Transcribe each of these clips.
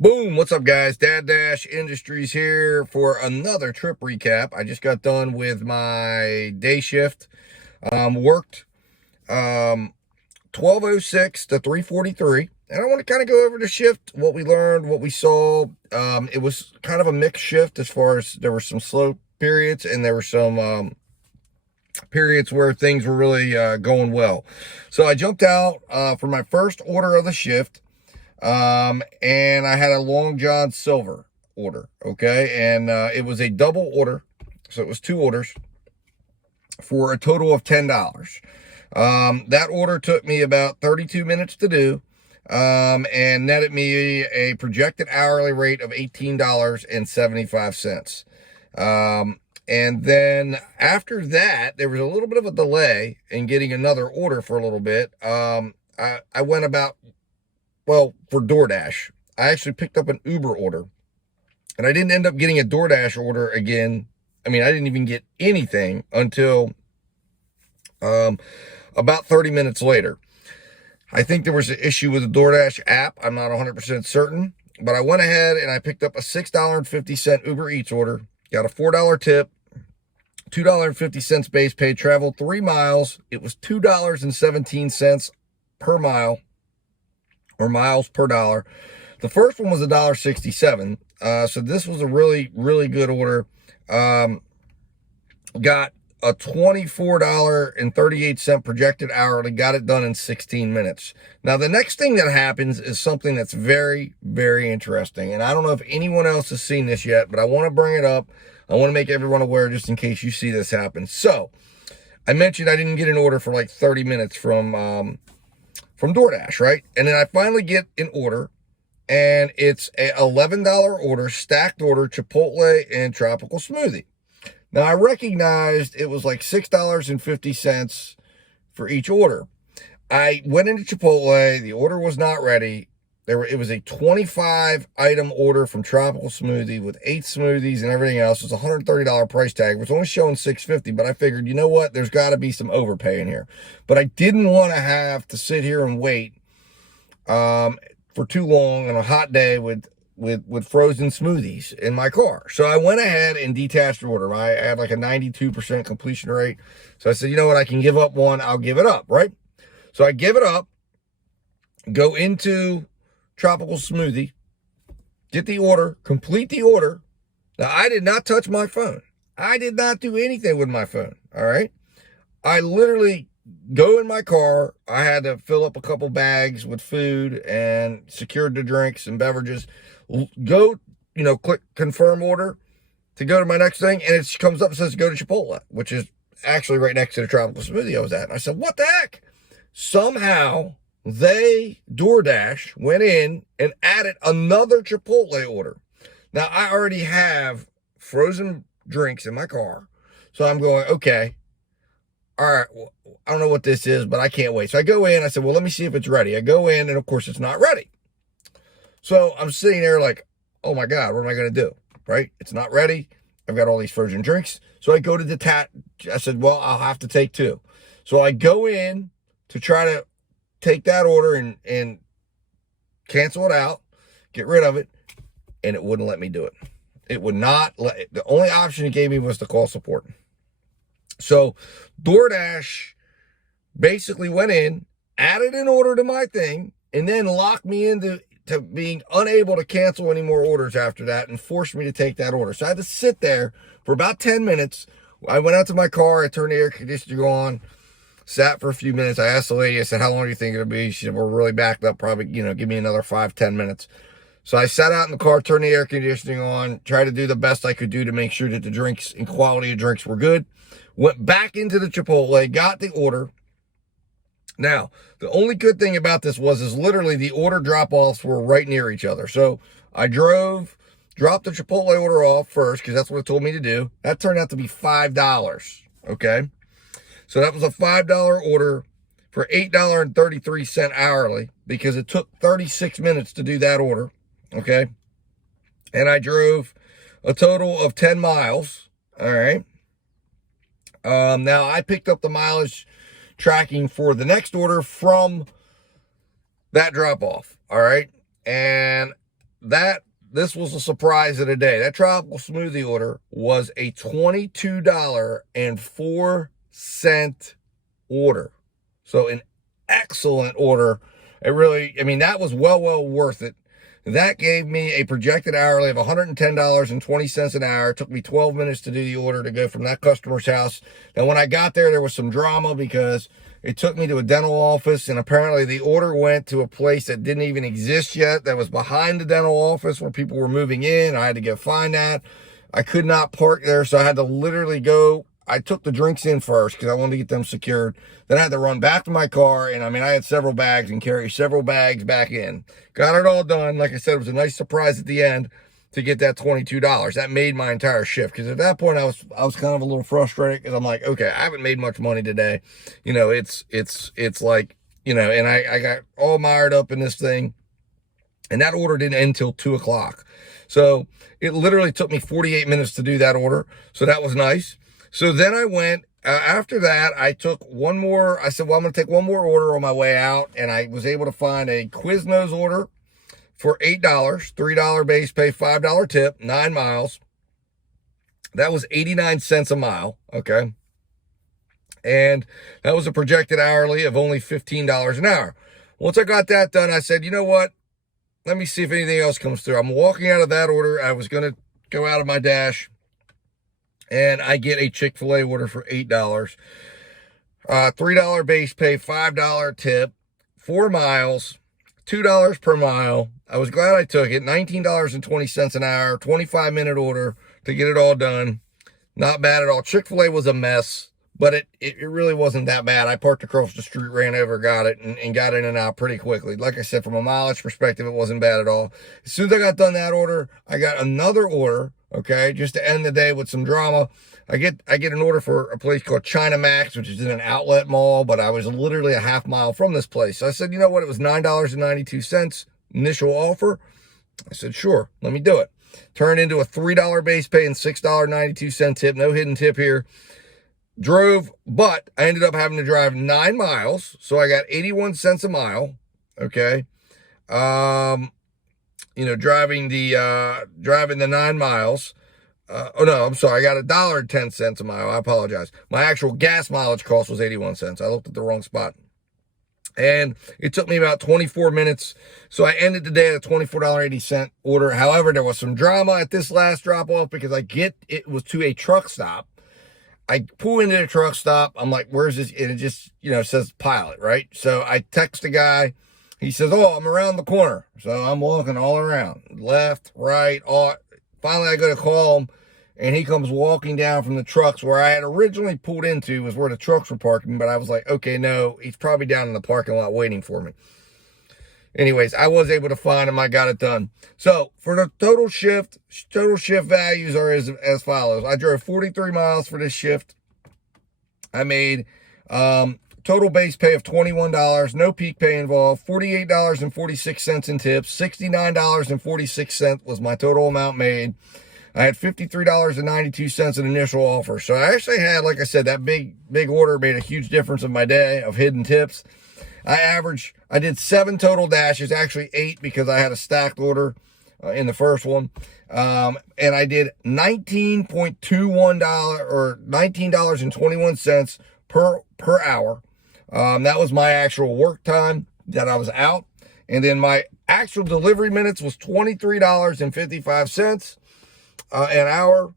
Boom, what's up guys? Dad Dash Industries here for another trip recap. I just got done with my day shift. Worked 12:06 to 3:43. And I want to kind of go over the shift, what we learned, what we saw. It was kind of a mixed shift as far as there were some slow periods and there were some periods where things were really going well. So I jumped out for my first order of the shift. And I had a Long John Silver order, okay? And it was a double order, so it was two orders for a total of $10. That order took me about 32 minutes to do, and netted me a projected hourly rate of $18.75. And then after that, there was a little bit of a delay in getting another order for a little bit. I went about, well, for DoorDash, I actually picked up an Uber order, and I didn't end up getting a DoorDash order again. I mean, I didn't even get anything until about 30 minutes later. I think there was an issue with the DoorDash app. I'm not 100% certain, but I went ahead and I picked up a $6.50 Uber Eats order, got a $4 tip, $2.50 base pay, traveled 3 miles. It was $2.17 per mile, or miles per dollar. The first one was $1.67. So this was a really, really good order. Got a $24.38 projected hourly, got it done in 16 minutes. Now, the next thing that happens is something that's very, very interesting. And I don't know if anyone else has seen this yet, but I want to bring it up. I want to make everyone aware just in case you see this happen. So I mentioned I didn't get an order for like 30 minutes from DoorDash, right? And then I finally get an order, and it's a $11 order, stacked order, Chipotle and tropical smoothie. Now, I recognized it was like $6.50 for each order. I went into Chipotle. The order was not ready. It was a 25-item order from Tropical Smoothie with 8 smoothies and everything else. It was a $130 price tag. It was only showing $6.50, but I figured, you know what? There's got to be some overpay in here. But I didn't want to have to sit here and wait for too long on a hot day with frozen smoothies in my car. So I went ahead and detached the order. I had like a 92% completion rate. So I said, you know what? I can give up one. I'll give it up, right? So I give it up, go into Tropical Smoothie, get the order, complete the order. Now, I did not touch my phone. I did not do anything with my phone, all right? I literally go in my car. I had to fill up a couple bags with food and secured the drinks and beverages. Go, click confirm order to go to my next thing, and it comes up and says go to Chipotle, which is actually right next to the Tropical Smoothie I was at. And I said, what the heck? Somehow DoorDash went in and added another Chipotle order. Now, I already have frozen drinks in my car. So I'm going, okay, all right, well, I don't know what this is, but I can't wait. So I go in, I said, well, let me see if it's ready. I go in, and of course it's not ready. So I'm sitting there like, oh my God, what am I going to do? Right? It's not ready. I've got all these frozen drinks. So I go to I said, well, I'll have to take 2. So I go in to try to take that order and cancel it out, get rid of it, and it wouldn't let me do it. It would not let. The only option it gave me was to call support. So DoorDash basically went in, added an order to my thing, and then locked me into being unable to cancel any more orders after that and forced me to take that order. So I had to sit there for about 10 minutes. I went out to my car, I turned the air conditioner on, sat for a few minutes. I asked the lady, I said, how long do you think it'll be? She said, we're really backed up, probably, give me another 5-10 minutes. So I sat out in the car, turned the air conditioning on, tried to do the best I could do to make sure that the drinks and quality of drinks were good. Went back into the Chipotle, got the order. Now, the only good thing about this is literally the order drop-offs were right near each other. So I dropped the Chipotle order off first because that's what it told me to do. That turned out to be $5, okay? So that was a $5 order for $8.33 hourly because it took 36 minutes to do that order, okay? And I drove a total of 10 miles, all right? Now, I picked up the mileage tracking for the next order from that drop-off, all right? And this was a surprise of the day. That tropical smoothie order was a $22.04 order. So an excellent order. It really, I mean, that was well worth it. That gave me a projected hourly of $110.20 an hour. It took me 12 minutes to do the order to go from that customer's house. And when I got there was some drama because it took me to a dental office, and apparently the order went to a place that didn't even exist yet, that was behind the dental office where people were moving in. I had to go find that. I could not park there, so I had to literally go. I took the drinks in first because I wanted to get them secured. Then I had to run back to my car, and I mean, I had several bags and carry several bags back in. Got it all done. Like I said, it was a nice surprise at the end to get that $22. That made my entire shift, because at that point I was kind of a little frustrated, because I'm like, okay, I haven't made much money today. You know, it's like, you know, and I got all mired up in this thing, and that order didn't end until 2 o'clock. So it literally took me 48 minutes to do that order. So that was nice. So then I went, after that, I took one more. I said, well, I'm going to take one more order on my way out. And I was able to find a Quiznos order for $8, $3 base pay, $5 tip, 9 miles. That was 89 cents a mile. Okay. And that was a projected hourly of only $15 an hour. Once I got that done, I said, you know what? Let me see if anything else comes through. I'm walking out of that order. I was going to go out of my dash, and I get a Chick-fil-A order for $8. $3 base pay, $5 tip, 4 miles, $2 per mile. I was glad I took it. $19.20 an hour, 25-minute order to get it all done. Not bad at all. Chick-fil-A was a mess, but it really wasn't that bad. I parked across the street, ran over, got it, and got in and out pretty quickly. Like I said, from a mileage perspective, it wasn't bad at all. As soon as I got done that order, I got another order, okay, just to end the day with some drama. I get an order for a place called China Max, which is in an outlet mall, but I was literally a half mile from this place. So I said, you know what? It was $9.92 initial offer. I said, sure, let me do it. Turned into a $3 base pay and $6.92 tip. No hidden tip here. Drove, but I ended up having to drive 9 miles. So I got 81 cents a mile. Okay. You know, driving the 9 miles. Oh no, I'm sorry. I got $1.10 a mile. I apologize. My actual gas mileage cost was 81 cents. I looked at the wrong spot. And it took me about 24 minutes. So I ended the day at a $24.80 order. However, there was some drama at this last drop off, because it was to a truck stop. I pull into the truck stop. I'm like, where's this? And it just, you know, says Pilot, right? So I text the guy. He says, oh, I'm around the corner. So I'm walking all around, left, right, all. Finally, I go to call him, and he comes walking down from the trucks where I had originally pulled into, was where the trucks were parking. But I was like, okay, no, he's probably down in the parking lot waiting for me. Anyways, I was able to find him. I got it done. So for the total shift values are as follows. I drove 43 miles for this shift. I made total base pay of $21, no peak pay involved, $48.46 in tips, $69.46 was my total amount made. I had $53.92 in initial offer. So I actually had, like I said, that big order made a huge difference in my day of hidden tips. I did 7 total dashes, actually 8, because I had a stacked order in the first one. And I did $19.21 or $19.21 per hour. That was my actual work time that I was out. And then my actual delivery minutes was $23.55 an hour.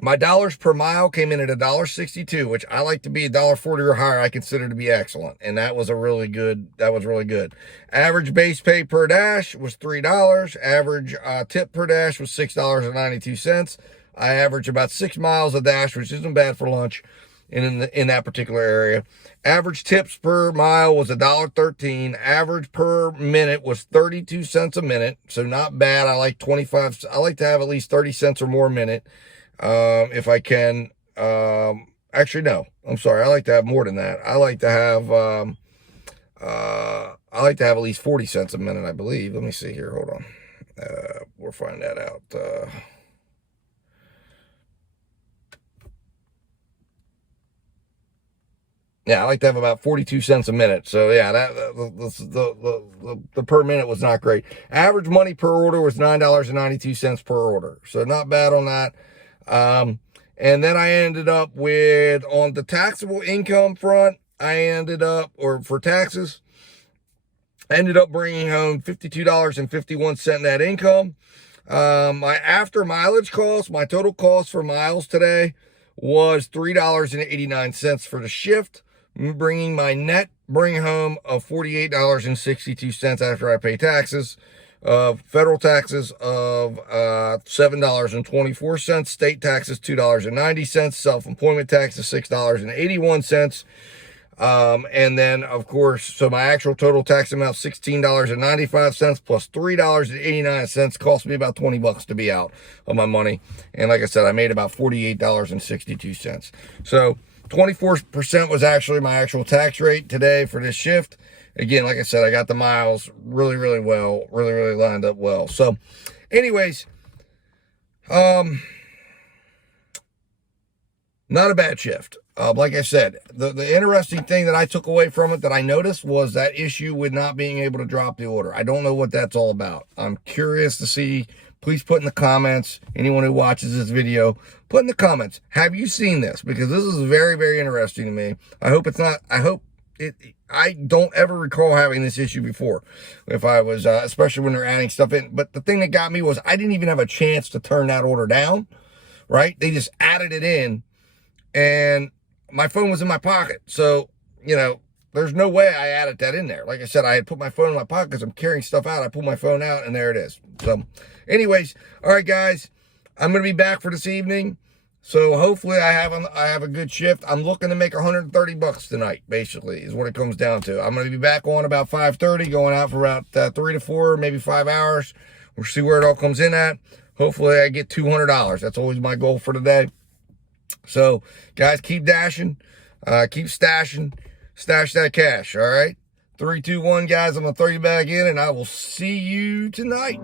My dollars per mile came in at $1.62, which I like to be $1.40 or higher. I consider to be excellent. And that was really good. Average base pay per dash was $3. Average tip per dash was $6.92. I average about 6 miles a dash, which isn't bad for lunch in that particular area. Average tips per mile was $1.13. Average per minute was 32 cents a minute. So not bad. I like to have at least 30 cents or more a minute. If I can, actually, no, I'm sorry. I like to have more than that. I like to have at least 40 cents a minute, I believe. Let me see here. Hold on. We'll find that out. Yeah, I like to have about 42 cents a minute. So yeah, the per minute was not great. Average money per order was $9.92 per order. So not bad on that. And then I ended up with, on the taxable income front, for taxes, I ended up bringing home $52.51 net income. My after mileage cost, my total cost for miles today was $3.89 for the shift, bringing my net bring home of $48.62 after I pay taxes, federal taxes of $7.24, state taxes $2.90, self-employment taxes $6.81. And then of course, so my actual total tax amount, $16.95 plus $3.89 cost me about $20 to be out of my money. And like I said, I made about $48.62. So 24% was actually my actual tax rate today for this shift. Again, like I said, I got the miles really, really well, really lined up well. So anyways, not a bad shift. Like I said, the interesting thing that I took away from it that I noticed was that issue with not being able to drop the order. I don't know what that's all about. I'm curious to see. Please put in the comments, anyone who watches this video, put in the comments, have you seen this? Because this is very, very interesting to me. I hope I don't ever recall having this issue before. If I was, especially when they're adding stuff in. But the thing that got me was I didn't even have a chance to turn that order down, right? They just added it in, and my phone was in my pocket. So, there's no way I added that in there. Like I said, I had put my phone in my pocket because I'm carrying stuff out. I pull my phone out and there it is. So anyways, all right, guys, I'm going to be back for this evening. So hopefully I have a good shift. I'm looking to make $130 tonight, basically, is what it comes down to. I'm going to be back on about 5:30, going out for about 3 to 4, maybe 5 hours. We'll see where it all comes in at. Hopefully I get $200. That's always my goal for today. So guys, keep dashing, keep stashing. Stash that cash, all right? 3, 2, 1, guys. I'm going to throw you back in, and I will see you tonight.